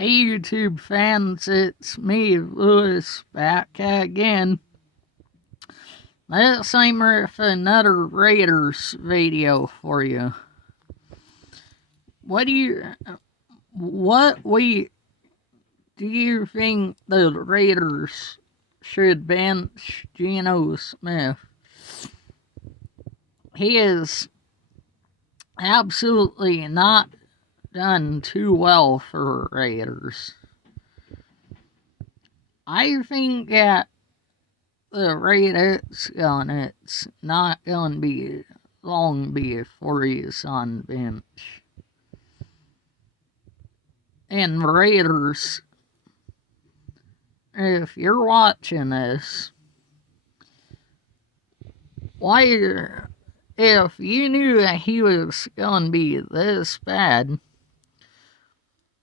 Hey YouTube fans, it's me, Lewis, back again. This time with another Raiders video for you. What week do you think the Raiders should bench Geno Smith? He is absolutely not done too well for Raiders. I think that the rate it's not going to be long before he's on bench. And Raiders, if you're watching this, if you knew that he was going to be this bad,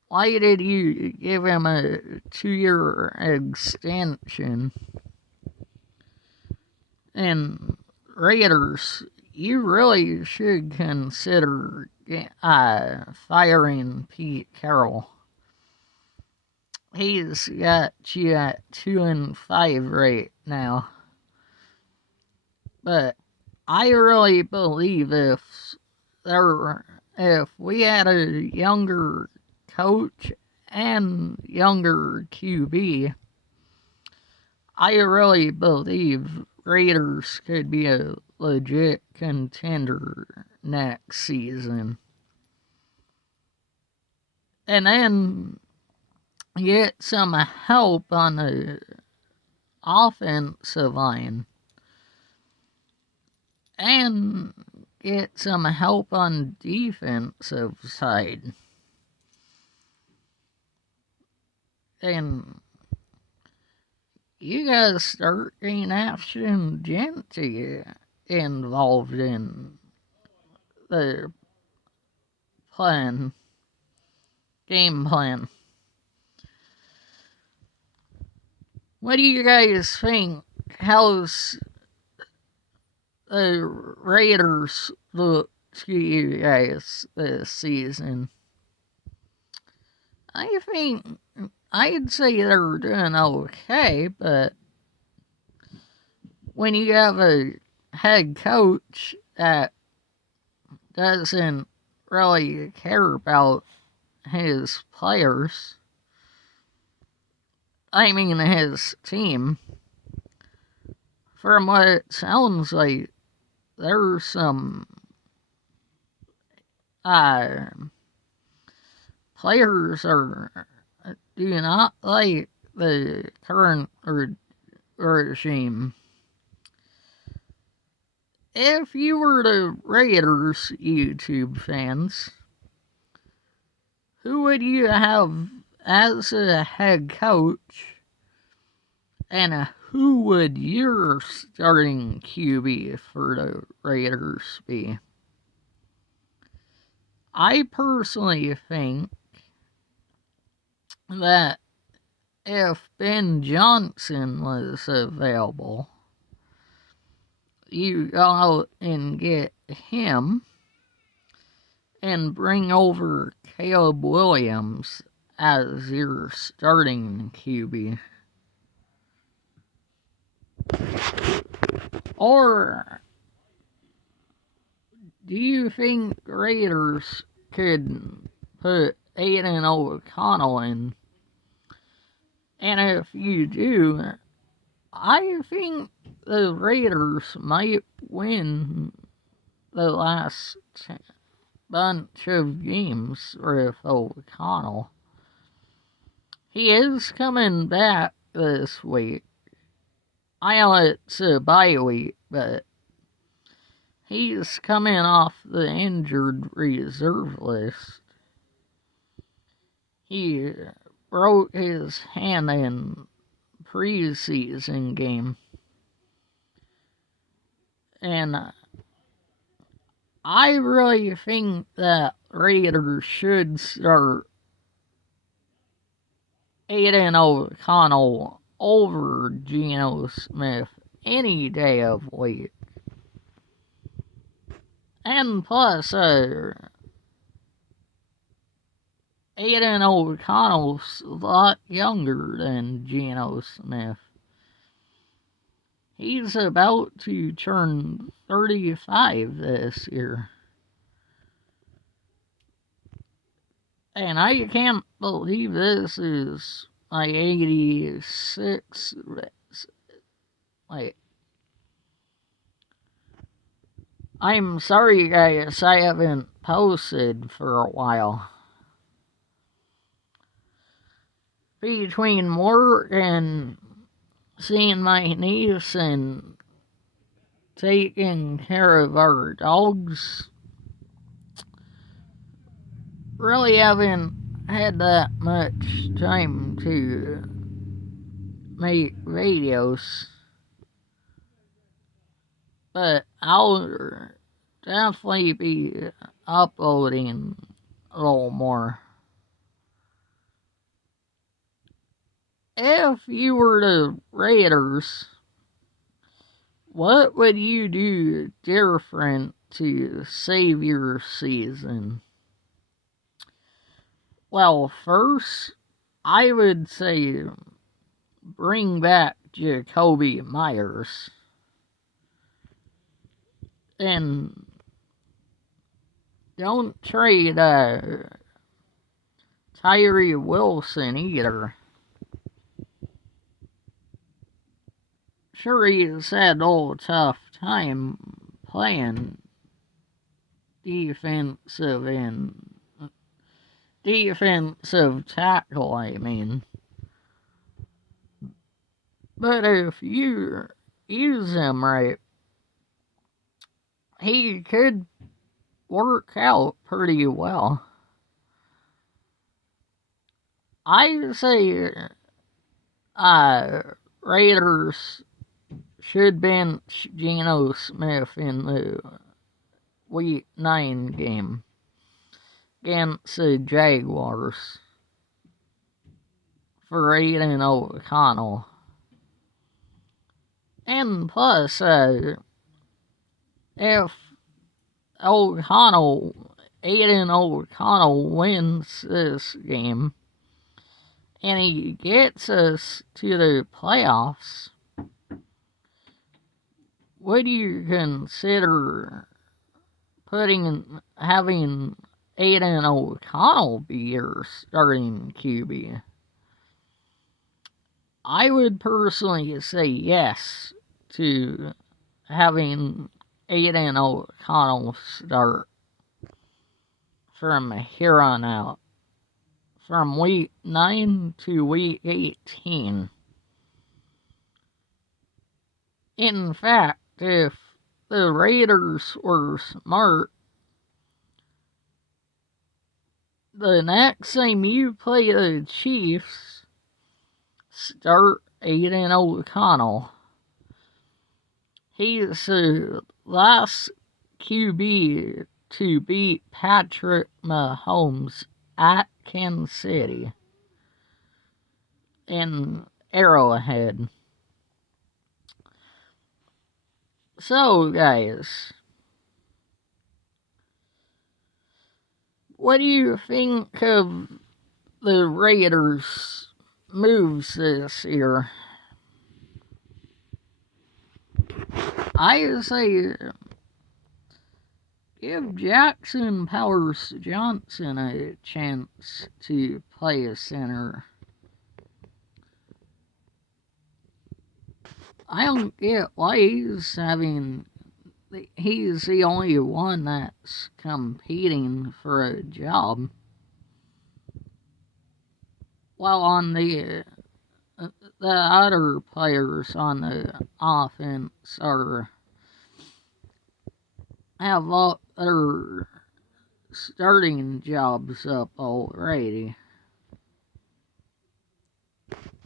why did you give him a 2-year extension? And Raiders, you really should consider firing Pete Carroll. He's got you at 2-5 right now. But I really believe if we had a younger coach and younger QB, I really believe Raiders could be a legit contender next season. And then get some help on the offensive line. And get some help on defensive side. And you gotta start getting Ashton Genty involved in the game plan. What do you guys think? How's the Raiders look to you guys this season? I'd say they're doing okay, but when you have a head coach that doesn't really care about his players, his team, from what it sounds like, there's some players do not like the current regime. If you were the Raiders YouTube fans, who would you have as a head coach, and who would your starting QB for the Raiders be? I personally think that if Ben Johnson was available, you go out and get him and bring over Caleb Williams as your starting QB. Or do you think Raiders could put Aiden O'Connell in? And if you do, I think the Raiders might win the last bunch of games with O'Connell. He is coming back this week. I know it's a bye week, but he's coming off the injured reserve list. He broke his hand in preseason game. And I really think that Raiders should start Aiden O'Connell over Geno Smith any day of week. And plus, Aiden O'Connell's a lot younger than Geno Smith. He's about to turn 35 this year. And I can't believe this is my 86. Like, I'm sorry, guys, I haven't posted for a while. Between work and seeing my niece and taking care of our dogs, really haven't had that much time to make videos. But I'll definitely be uploading a little more. If you were the Raiders, what would you do different to save your season? Well, first, I would say bring back Jacoby Myers. And don't trade Tyree Wilson either. Sure, he's had a little tough time playing defensive tackle, I mean. But if you use him right, he could work out pretty well. I say Raiders should bench Geno Smith in the Week 9 game against the Jaguars for Aiden O'Connell. And plus, if Aiden O'Connell wins this game, and he gets us to the playoffs, would you consider having Aiden O'Connell be your starting QB? I would personally say yes to having Aiden O'Connell start from here on out, from Week 9 to Week 18. In fact, if the Raiders were smart, the next time you play the Chiefs, start Aiden O'Connell. He's the last QB to beat Patrick Mahomes at Kansas City in Arrowhead. So, guys, what do you think of the Raiders' moves this year? I say give Jackson Powers Johnson a chance to play a center. I don't get why he's the only one that's competing for a job. While on the other players on the offense have all their starting jobs up already.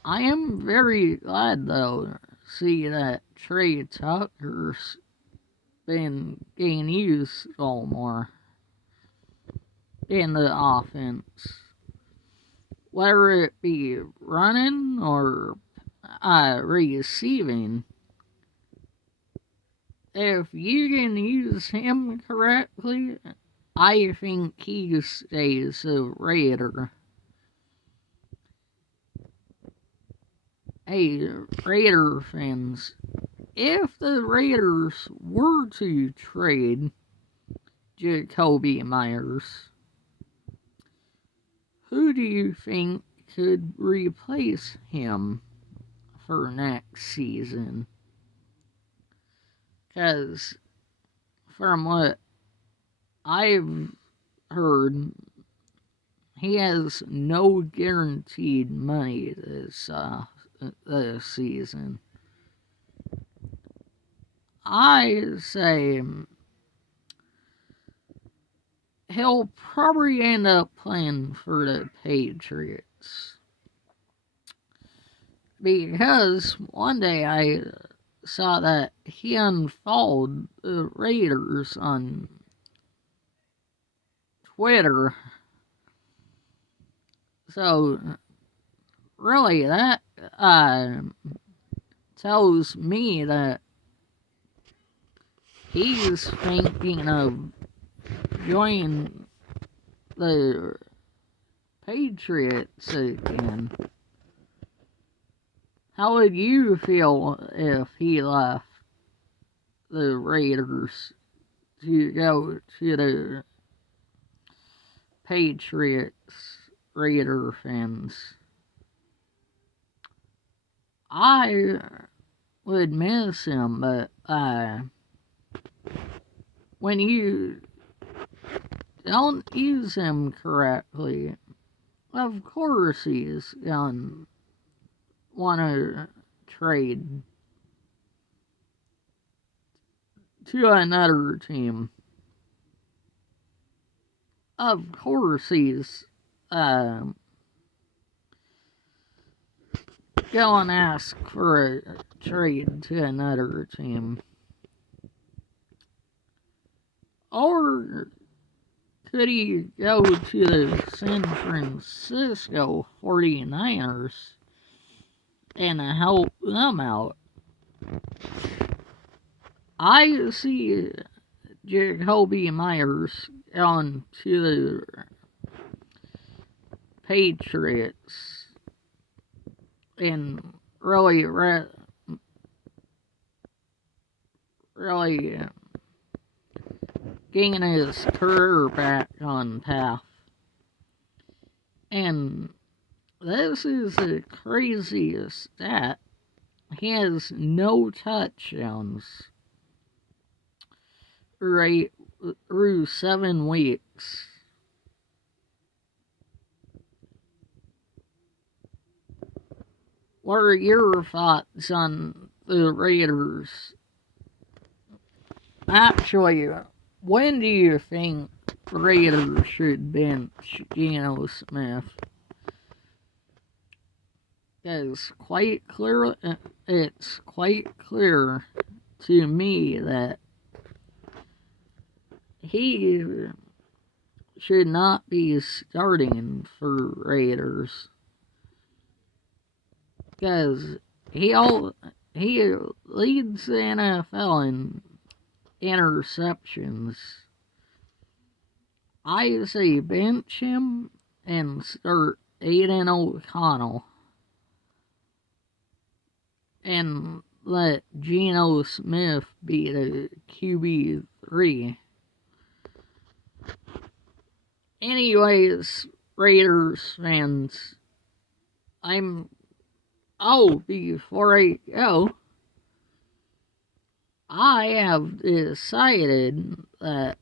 I am very glad, though, to see that Trey Tucker's been getting used a little more in the offense. Whether it be running or receiving, if you can use him correctly, I think he stays a Raider. hey, Raider fans, if the Raiders were to trade Jacoby Myers, who do you think could replace him for next season? Because from what I've heard, he has no guaranteed money this season. I say he'll probably end up playing for the Patriots. Because one day I saw that he unfollowed the Raiders on Twitter. So, really, that tells me that he's thinking of joining the Patriots again. How would you feel if he left the Raiders to go to the Patriots, Raider fans? I would miss him, but when you don't use him correctly, of course he's gonna want to trade to another team. Of course he's go and ask for a trade to another team. Or could he go to the San Francisco 49ers and help them out? I see Jacoby Myers going to the Patriots and really getting his career back on path. And this is the craziest stat. He has no touchdowns right through 7 weeks. What are your thoughts on the Raiders? Actually, when do you think Raiders should bench Geno Smith? It's quite clear to me that he should not be starting for Raiders, because he leads the NFL in interceptions. I say bench him and start Aiden O'Connell and let Geno Smith be the QB3. Anyways, Raiders fans, before I go, I have decided that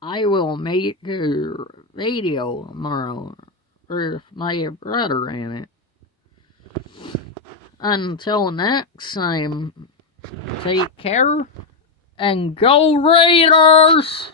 I will make a video tomorrow with my brother in it. Until next time, take care and go Raiders!